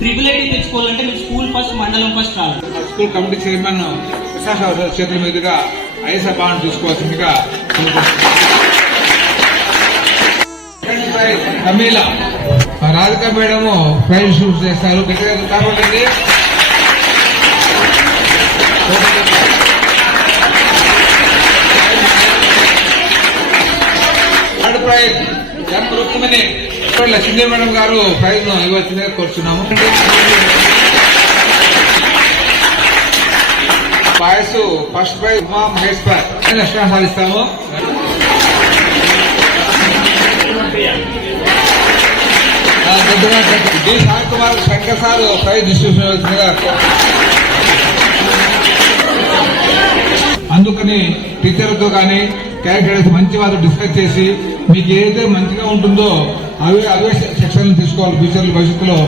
Triple తెచ్చుకోవాలంటే మీరు school first మండలం ఫస్ట్ రావాలి. స్కూల్ కమిటీ చైర్మన్ విశాఖ చేతుల మీదుగా ఐఎస్ఆర్ బాండ్ తీసుకోవాల్సిందిగా తమిళ రాధిక మేడం ప్రైజ్ షూట్ చేస్తారు. కాబట్టి third prize Rukmini Lakshmi madam గారు ప్రైజ్ ఇవ్వాల్సిందిగా కోరుచున్నాము. పాయస్ ఫస్ట్ ప్రైజ్ ఉమా మహేష్ నష్టం సాధిస్తాము. D Sai Kumar Shankar sir prize distribution. అందుకని టీచర్లతో కానీ క్యారెక్టర్స్ మంచి వాళ్ళు డిస్కస్ చేసి మీకు ఏదైతే మంచిగా ఉంటుందో అవే సెక్షన్లు తీసుకోవాలి ఫ్యూచర్ భవిష్యత్తులో.